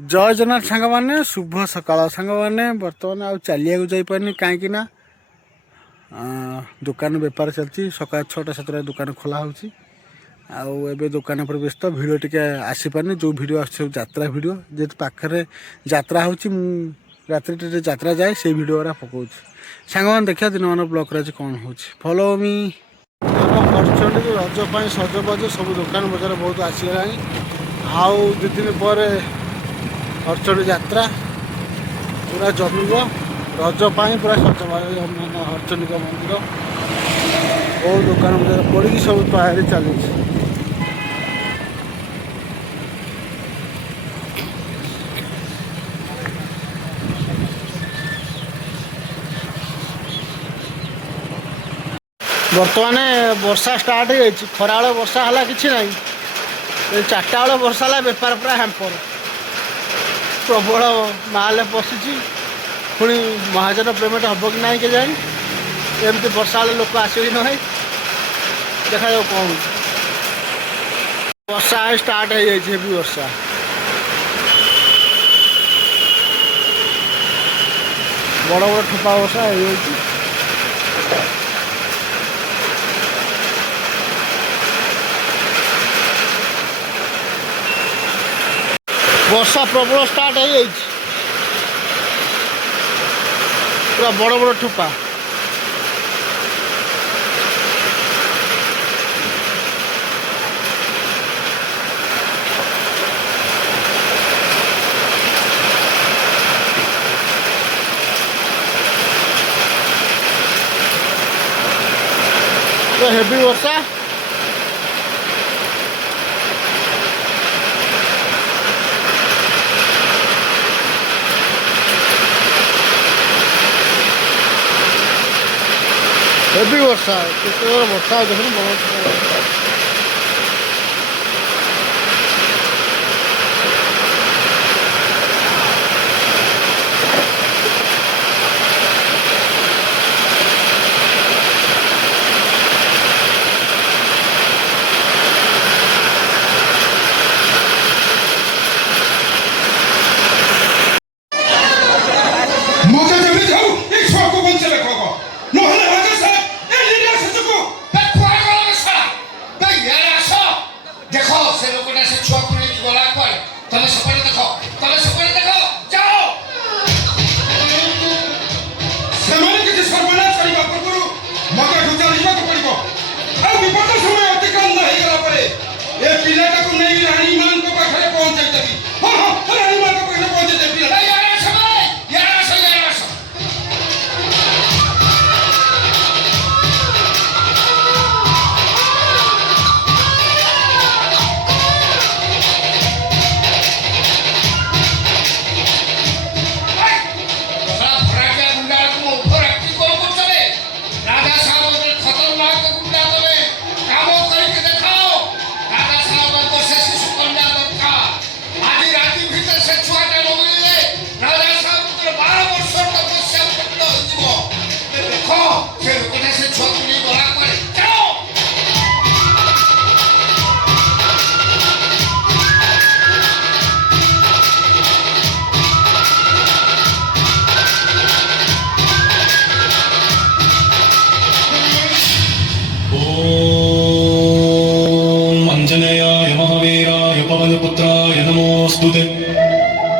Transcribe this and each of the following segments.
जय जगन्नाथ सांग मैंने शुभ सकाल सांग मैंने बर्तमान आउ चलिया जापारे कहीं दुकान बेपार चलती सका 6टा 7टा दुकान खोला हो दुकान पर व्यस्त भिड टी आसीपारे जो भिड आत्रा भिड जे पाखे जात्रा हो रात्रि जात्रा जाए से भिड गुरा पकाऊ सांग मैंने देखा दिन मान ब्लॉक आज कौन हो फॉलो मी हरचंडी रज सजबाज सब दुकान बजार बहुत आसगला आउ 2 दिन पर हरचंडी यात्रा पूरा जमिब रज पूरा सजबाज हरचंडी मंदिर बहुत दुकान बजार पड़ी सब तैयारी चली बर्तमान वर्षा स्टार्ट हो खरा वर्षा है कि ना 4टा बेले वर्षा है बेपार पूरा हैंपर प्रबल माल पशि पुणी महाजन पेमेंट हम कि ना के जाए एमती वर्षा लोक आसवे ना देखा जाओ कौन वर्षा स्टार्ट हो जाए वर्षा बड़ बड़ ठोपा वर्षा हो वर्षा प्रबल स्टार्ट हो जाए पूरा बड़ बड़ ठोपा हेवी वर्षा हेवी वर्षा वर्षा देखो बहुत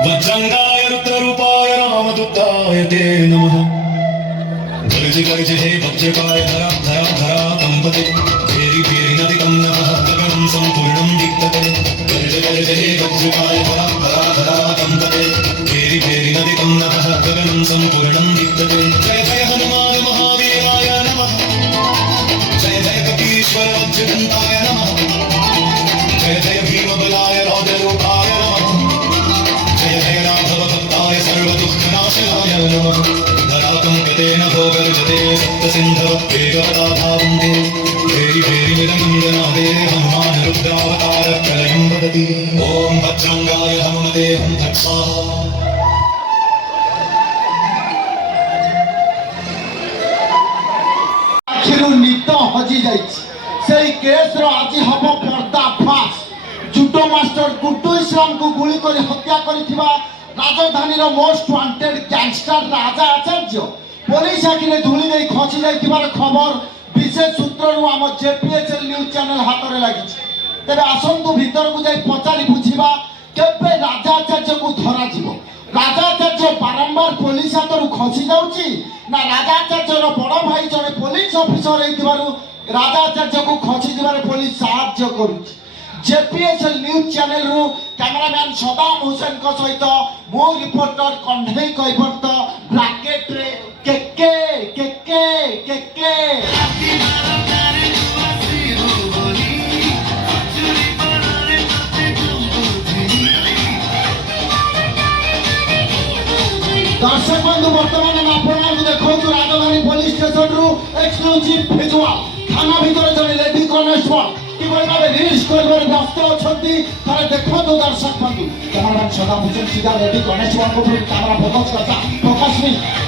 वज्रंगाय रुद्ररूपाय रामदूताय ते नमः गर्ज गर्ज हे वज्रकाय धरा धरा धरा कंपते भेरी भेरी नदी नमः गगनं संपूर्णं दीप्तते गर्ज गर्ज हे वज्रकाय धरा धरा धरा कंपते भेरी भेरी नदी नमः गगनं संपूर्णं दीप्तते जय जय हनुमान महावीराय नमः जय जय कपीश्वर वज्रदंताय नमः जय जय भीमबलाय रौद्ररूपाय सर्वदुःखनाशनाय नमः धरातं गतेन भोगर्जते सप्तसिन्धव वेगवताभावन्ते भेरि भेरि निरञ्जनादे हनुमान् रुद्रावतार प्रलयं वदति ॐ भद्रङ्गाय हनुमते तत्स्वाहा। नित हजि जाइछि सेई केस रो आज हबो पर्दा फास जुटो मास्टर गुड्डू ବେଗୁସରାମକୁ ଗୁଳି କରି ହତ୍ୟା କରିଥିବା ରାଜଧାନୀର ମୋଷ୍ଟ ୱାଣ୍ଟେଡ୍ ଗ୍ୟାଙ୍ଗଷ୍ଟର ରାଜା ଆଚାର୍ଯ୍ୟ ପୋଲିସ ଆଖିରେ ଧୂଳି ଦେଇ ଖସି ଯାଇଥିବାର ଖବର ବିଶେଷ ସୂତ୍ରରୁ ଆମ ଜେପିଏଚଏଲ୍ ନ୍ୟୁଜ୍ ଚ୍ୟାନେଲ ହାତରେ ଲାଗିଛି। ତେବେ ଆସନ୍ତୁ ଭିତରକୁ ଯାଇ ପଚାରି ବୁଝିବା କେବେ ରାଜା ଆଚାର୍ଯ୍ୟକୁ ଧରାଯିବ। ରାଜା ଆଚାର୍ଯ୍ୟ ବାରମ୍ବାର ପୋଲିସ ହାତରୁ ଖସି ଯାଉଛି ନା ରାଜା ଆଚାର୍ଯ୍ୟର ବଡ଼ ଭାଇ ଜଣେ ପୋଲିସ ଅଫିସର ହେଇଥିବାରୁ ରାଜା ଆଚାର୍ଯ୍ୟକୁ ଖସି ଯିବାରେ ପୋଲିସ ସାହାଯ୍ୟ କରୁଛି। ଜେପିଏଚଏଲ୍ ନ୍ୟୁଜ୍ ଚ୍ୟାନେଲରୁ କ୍ୟାମେରାମ୍ୟାନ୍ ସଦାମ ହୁସେନଙ୍କ ସହିତ ମୁଁ ରିପୋର୍ଟର କଣ୍ଢେଇ କୈବର୍ତ୍ତ ବ୍ରାକେଟରେ କେକେ କେକେ କେକେ। दर्शक बंधु बर्तमान आपको देखो राजधानी पुलिस स्टेशन रु एक्सक्लूसिव विजुअल थाना भीतर जड़े लेडी कनेस्टेबल किभଳି ଭାବେ ରିଲିଜ କରିବାରେ ବ୍ୟସ୍ତ ଅଛନ୍ତି ଥରେ ଦେଖନ୍ତୁ ଦର୍ଶକ ବନ୍ଧୁ। କ୍ୟାମେରାମ୍ୟାନ୍ ସଦାମ ହୁସେନ ସିଧା ଲେଡି କନେଷ୍ଟବଳଙ୍କ କ୍ୟାମେରା ଫୋକସ करता फोकस नहीं